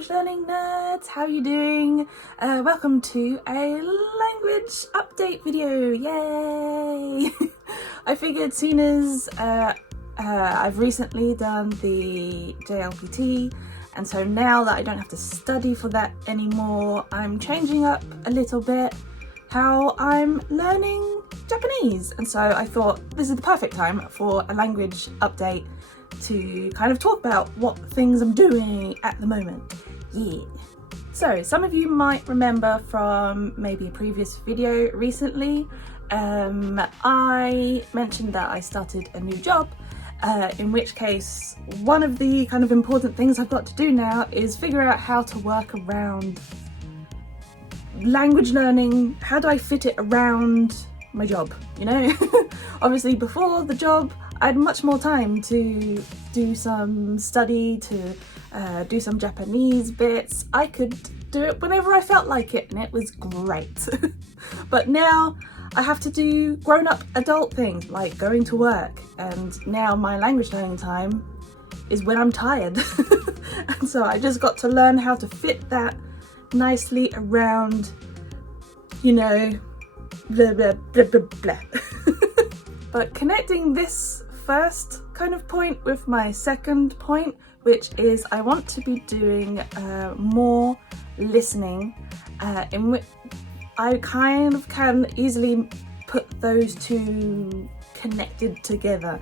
language learning nerds, how are you doing? Welcome to a language update video, yay! I figured seeing as I've recently done the JLPT, and so now that I don't have to study for that anymore, I'm changing up a little bit how I'm learning Japanese. And so I thought this is the perfect time for a language update to kind of talk about what things I'm doing at the moment. Yeah. So some of you might remember from maybe a previous video recently, I mentioned that I started a new job, in which case one of the kind of important things I've got to do now is figure out how to work around language learning. How do I fit it around my job, you know? Obviously before the job I had much more time to do some study, to do some Japanese bits. I could do it whenever I felt like it, and it was great. But now I have to do grown-up adult things like going to work, and now my language learning time is when I'm tired. And so I just got to learn how to fit that nicely around, you know, blah blah blah blah blah. But connecting this first kind of point with my second point, which is I want to be doing more listening, in which I kind of can easily put those two connected together.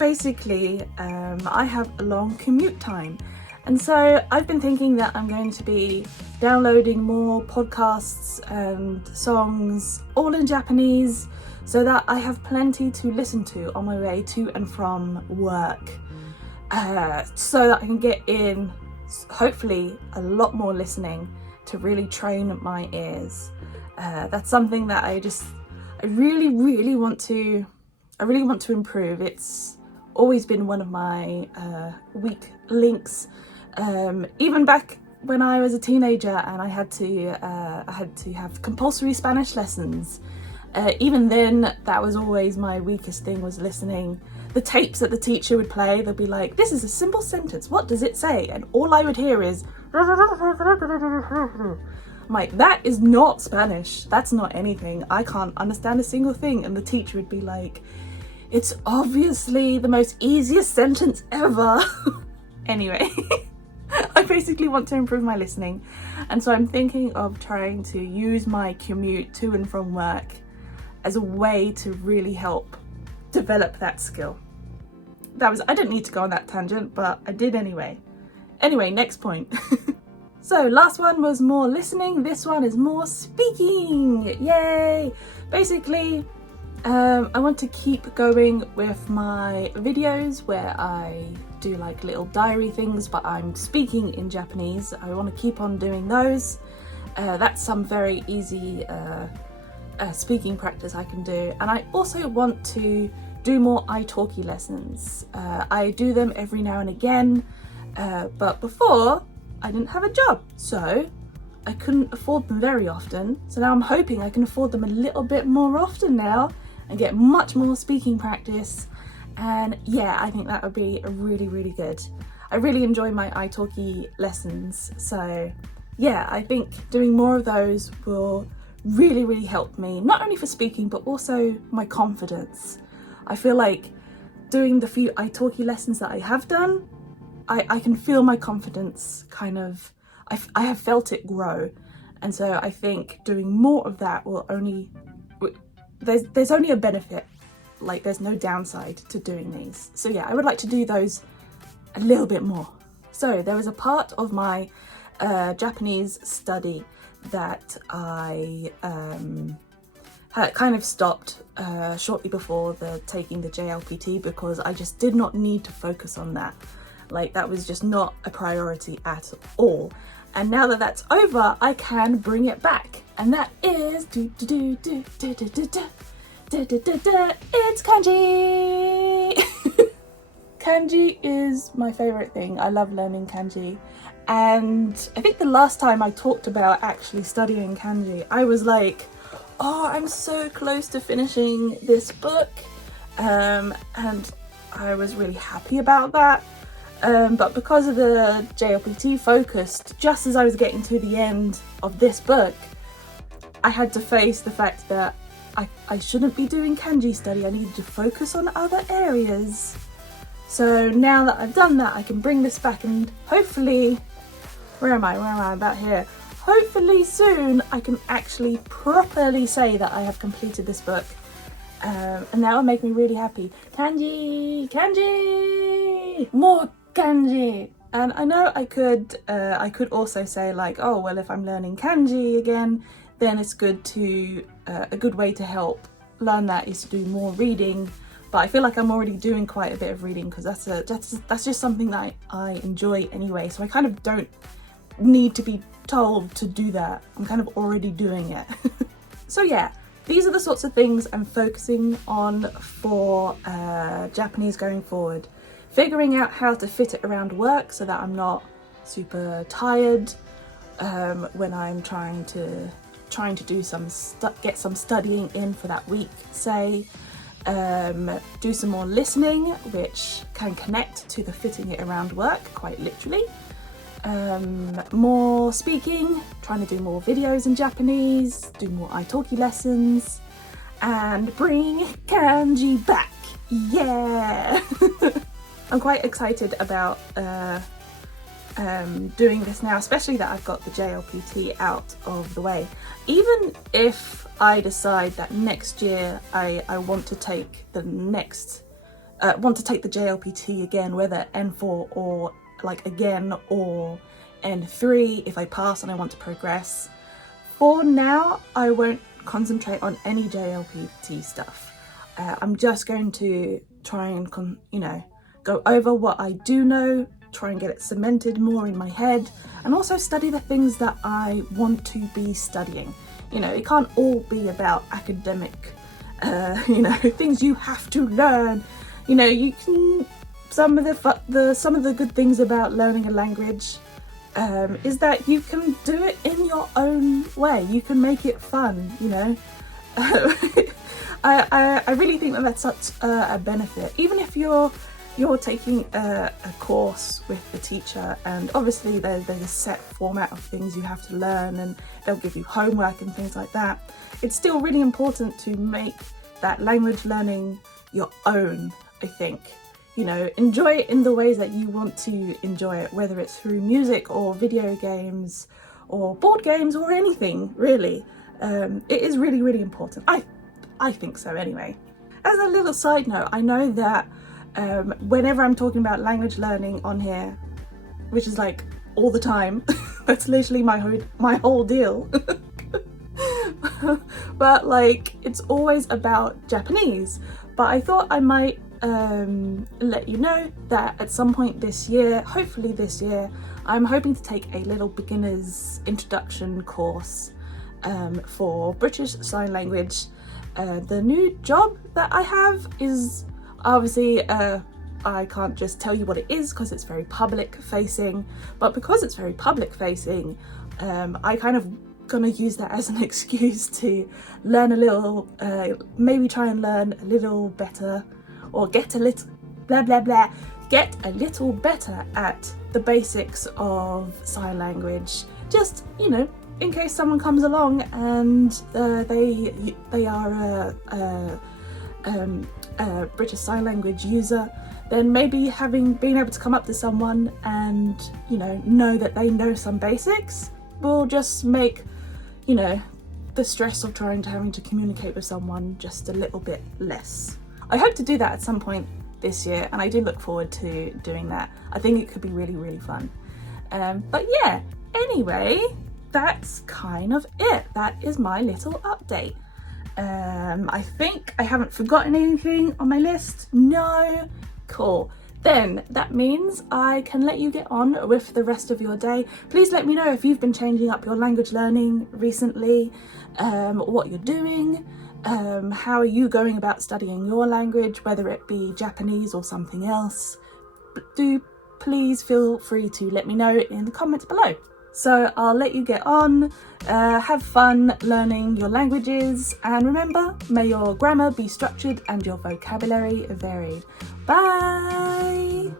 Basically, I have a long commute time, and so I've been thinking that I'm going to be downloading more podcasts and songs, all in Japanese, so that I have plenty to listen to on my way to and from work, so that I can get in, hopefully, a lot more listening to really train my ears. That's something that I really want to improve. It's always been one of my weak links. Even back when I was a teenager and I had to have compulsory Spanish lessons. Even then, that was always my weakest thing, was listening. The tapes that the teacher would play, they'd be like, this is a simple sentence, what does it say? And all I would hear is I'm like, that is not Spanish, that's not anything, I can't understand a single thing. And the teacher would be like, it's obviously the most easiest sentence ever. Anyway, I basically want to improve my listening, and so I'm thinking of trying to use my commute to and from work as a way to really help develop that skill. I didn't need to go on that tangent, but I did anyway. Anyway, next point. So last one was more listening, this one is more speaking, yay! Basically, I want to keep going with my videos where I do like little diary things, but I'm speaking in Japanese. I want to keep on doing those. That's some very easy speaking practice I can do. And I also want to do more italki lessons. I do them every now and again, but before I didn't have a job, so I couldn't afford them very often. So now I'm hoping I can afford them a little bit more often now and get much more speaking practice. And yeah, I think that would be really good. I really enjoy my italki lessons, so yeah, I think doing more of those will really help me, not only for speaking but also my confidence. I feel like doing the few italki lessons that I have done, I can feel my confidence kind of, I have felt it grow, and so I think doing more of that will only, there's only a benefit, like there's no downside to doing these. So yeah, I would like to do those a little bit more. So there was a part of my Japanese study that I had kind of stopped shortly before taking the JLPT, because I just did not need to focus on that. Like, that was just not a priority at all. And now that that's over, I can bring it back, and that is it's kanji. Kanji is my favorite thing. I love learning kanji. And I think the last time I talked about actually studying kanji, I was like, oh, I'm so close to finishing this book. And I was really happy about that. But because of the JLPT focused, just as I was getting to the end of this book, I had to face the fact that I shouldn't be doing kanji study. I needed to focus on other areas. So now that I've done that, I can bring this back and hopefully, where am I about here? Hopefully soon I can actually properly say that I have completed this book. And that will make me really happy. Kanji! Kanji! More kanji! And I know I could also say like, oh, well, if I'm learning kanji again, then it's good to, a good way to help learn that is to do more reading. But I feel like I'm already doing quite a bit of reading because that's just something that I enjoy anyway. So I kind of don't need to be told to do that. I'm kind of already doing it. So yeah, these are the sorts of things I'm focusing on for Japanese going forward. Figuring out how to fit it around work so that I'm not super tired when I'm trying to do get some studying in for that week, say. Do some more listening, which can connect to the fitting it around work, quite literally. More speaking, trying to do more videos in Japanese, do more italki lessons, and bring kanji back. Yeah! I'm quite excited about doing this now, especially that I've got the JLPT out of the way. Even if I decide that next year I want to take the JLPT again, whether N4 or like again or N3 if I pass and I want to progress. For now, I won't concentrate on any JLPT stuff. I'm just going to try and go over what I do know, try and get it cemented more in my head, and also study the things that I want to be studying. You know, it can't all be about academic, things you have to learn. You know, you can, some of the good things about learning a language is that you can do it in your own way. You can make it fun, you know. I really think that that's such a benefit, even if you're taking a course with the teacher, and obviously there's a set format of things you have to learn and they'll give you homework and things like that. It's still really important to make that language learning your own, I think. You know, enjoy it in the ways that you want to enjoy it, whether it's through music or video games or board games or anything, really. It is really, really important. I think so anyway. As a little side note, I know that whenever I'm talking about language learning on here, which is like all the time, that's literally my whole deal. But like, it's always about Japanese. But I thought I might let you know that at some point this year, hopefully this year, I'm hoping to take a little beginner's introduction course for British Sign Language. The new job that I have is obviously, I can't just tell you what it is because it's very public facing, but because it's very public facing, I kind of gonna use that as an excuse to learn a little, maybe try and learn a little better, or get a little get a little better at the basics of sign language, just, you know, in case someone comes along and they are a British Sign Language user, then maybe being able to come up to someone and, you know that they know some basics will just make, you know, the stress of having to communicate with someone just a little bit less. I hope to do that at some point this year, and I do look forward to doing that. I think it could be really, really fun. But yeah, anyway, that's kind of it. That is my little update. I think I haven't forgotten anything on my list. No? Cool. Then that means I can let you get on with the rest of your day. Please let me know if you've been changing up your language learning recently, what you're doing, how are you going about studying your language, whether it be Japanese or something else. Do please feel free to let me know in the comments below. So I'll let you get on, have fun learning your languages, and remember, may your grammar be structured and your vocabulary varied. Bye!